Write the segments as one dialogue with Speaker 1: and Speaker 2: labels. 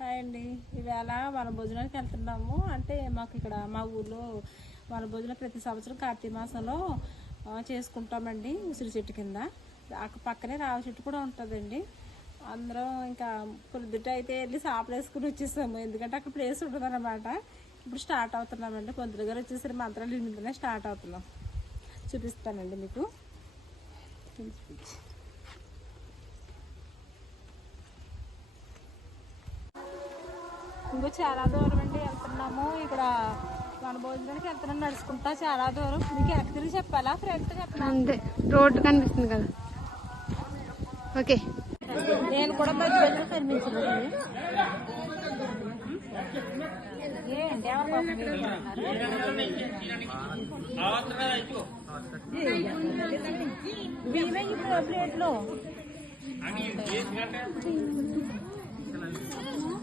Speaker 1: Hi అండి ఈవేళ మన భోజనానికి వెళ్తున్నాము. అంటే మాకు ఇక్కడ మా ఊర్లో మన భోజనం ప్రతి సంవత్సరం కార్తీక మాసంలో చేసుకుంటామండి ఉసిరి చెట్టు కింద. అక్కడ పక్కనే రావి చెట్టు కూడా ఉంటుందండి. అందరం ఇంకా పొద్దుట అయితే వెళ్ళి సాపలేసుకుని వచ్చేసాము. ఎందుకంటే అక్కడ ప్లేస్ ఉంటుంది ఇప్పుడు స్టార్ట్ అవుతున్నామండి. పొద్దున గారు వచ్చేసరి మంత్రాలు ఇంటినే స్టార్ట్ అవుతున్నాం. చూపిస్తానండి మీకు. ఇంకో చాలా దూరం అండి వెళ్తున్నాము. ఇక్కడ మన భోజనానికి వెళ్తున్నాం నడుచుకుంటా చాలా దూరం. మీకు ఎక్కడ తిరిగి చెప్పాలా ఫ్రెండ్ చెప్పాలా
Speaker 2: అంతే. రోడ్డు కనిపిస్తుంది కదా. ఓకే.
Speaker 1: నేను కూడా మధ్య మధ్యలో కనిపించలేదు. ఏంటి? ఎవరి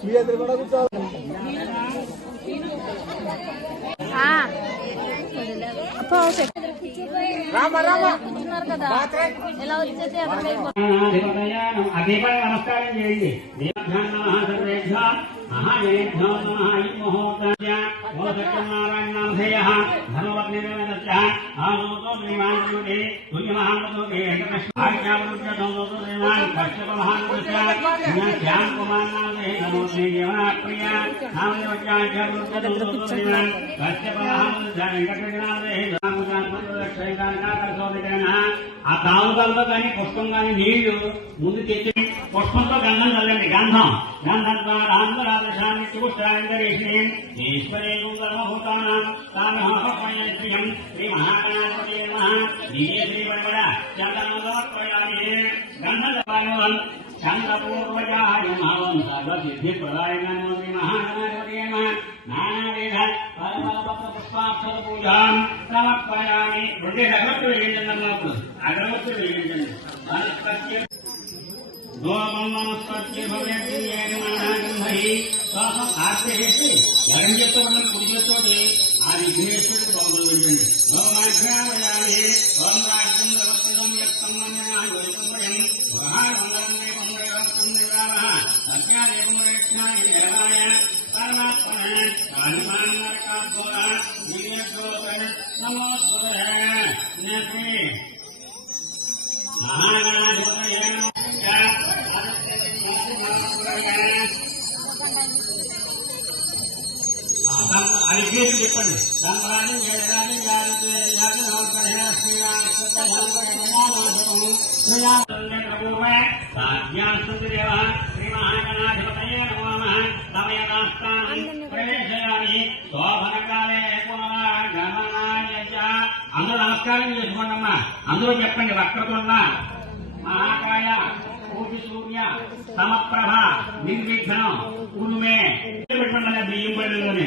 Speaker 1: ప్లేట్లో వేసేద్దాం పంతులు గారు
Speaker 3: నమస్కారం చేయండి దేవభ్యాన్ నమ సర్వేభ్య ఓ సత్యనారాయణామధేయ శ్రీమాన్ కశ్యప శ్యామ్ కుమార్ నామే నమో శ్రీమాన్ కశ్యప ఆ తాలూకాలతో కానీ పుష్పం కానీ నీళ్ళు ముందు తెచ్చి పుష్పంతో గంధం చల్లండి గంధం. గంధం ద్వారా చూష్టాంతరేషి ఈశ్వరే గుంగరమభూతానాం తామి శ్రీ మహాగణాధిపతి నమః దివ్య శ్రీ వరవర చందనోదోత్పయామి చంద్రపూర్వజాయ మహం సర్వసిద్ధి శ్రీ నమః సమర్పయామి రెండు అగరత్తులు వేయించండి అగరవత్తులు వరం చెప్తామని కుటుంబతో ఆ విఘ్నేశ్వరుడు బాబులు వేయండి గోమాఘ్రామయామి రాజ్యం ప్రవర్తితం యత్తం మన్యనాయ వైకుంఠయం మహామంగళం మే దేవామ సత్యాదేవం అది చేసి చెప్పండి. ధర్మరాజం జయరాజం సాధ్యాస్తుదేవ శ్రీ మహాగణాధిపతయే నమో సమయదాస్తానం ప్రవేశయామి. శోభనకాలే పునరాగమనాయ చ. అందరూ నమస్కారం చేసుకోండి అమ్మా. అందరూ చెప్పండి వక్రతున్న మహాకాయ కోటి సూర్య సమప్రభ నిర్విఘ్నం ఉరుమే పెట్టుకోండి బియ్యం పళ్ళలోనే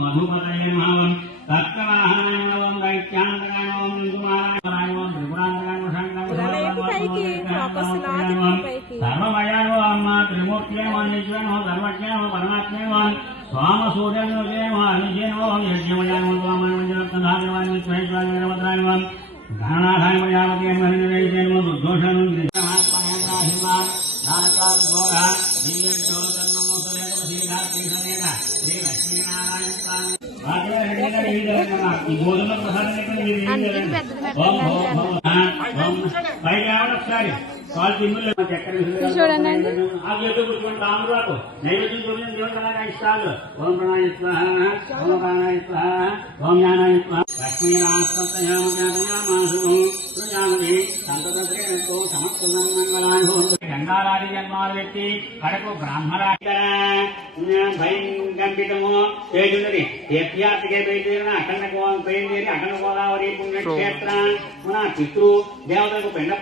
Speaker 3: మధుపతయే మహావం తత్కవాహనాయ ఓం దైత్యాంతకాయ ఓం కుమారాయ ఓం త్రిపురాంతకాయ
Speaker 1: పైకి, focus లాగి పైకి.
Speaker 3: సర్వమయానో అమ్మ త్రిమూర్తియేమో నిత్యనో ధర్మజ్ఞేమో పరమాత్మేమో స్వామ సూర్యనోజేమో అనిజేమో యజ్ఞమయానో స్వామయోజనోత్తధార్యవాణి శ్వేశ్వాని వీరభద్రాయమో గణనాథాయ ప్రజాపతి హరిజేమో దుర్దోషను దానకాద్ఘోర దివ్యజ్యోతర్నమో సురేంద్ర శ్రీ లక్ష్మీనారాయణ స్వామి ఈ భోజనం ప్రసాదం ఇక్కడ మీరు ఏం
Speaker 2: అందుకని
Speaker 3: చేయాలి?
Speaker 2: పెద్దది
Speaker 3: ఓం
Speaker 2: పెట్టాలి
Speaker 3: ఓం ఓం. ఆ, ఓం. పైకి రావాలి ఒకసారి మంగళాన్ని భవంతు. గంగారాది జన్మాలు పెట్టి కడకు బ్రాహ్మణ భయం కంపితము చేయున్నది బయలుదేరిన అఖండ గో- బయలుదేరి అఖండ గోదావరి పుణ్యక్షేత్ర మన పితృ దేవతలకు పిండ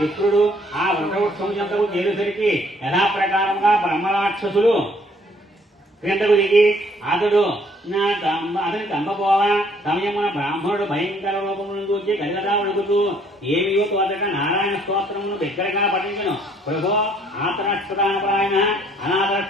Speaker 3: విప్రుడు ఆ వృక్షవృక్షం చెంతకు చేరేసరికి యథాప్రకారంగా బ్రహ్మరాక్షసులు క్రిందకు దిగి అతడు నా దంబ అతని దంపపోవా సమయమున బ్రాహ్మణుడు భయంకర రూపమును చూచి గదిగదా ఉడుకుతూ ఏమియో తోచక నారాయణ స్తోత్రమును బిగ్గరగా పఠించను? ప్రభో ఆతరక్షదానపరాయణ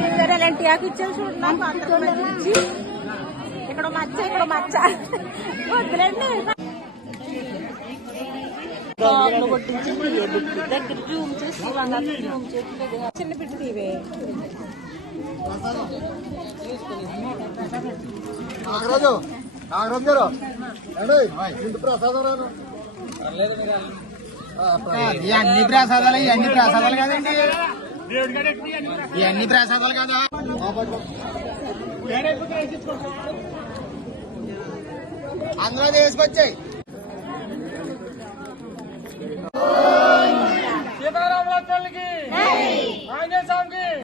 Speaker 1: ఇద్దరు ఎలాంటి ఆకు ఇచ్చారు చూడండి ఇక్కడ మచ్చ ఇక్కడ మచ్చ వద్దులేండి దగ్గర జూమ్ చేసి జూమ్ చేసి చిన్న బిడ్డ తీవే
Speaker 4: నాగరాజు నాగరాజు గారు ప్రసాదం రాను
Speaker 5: అన్ని ప్రసాదాలు ఈ అన్ని ప్రసాదాలు కదండి. ఈ అన్ని ప్రసాదాలు కదా? అందులో ఆంజనేయ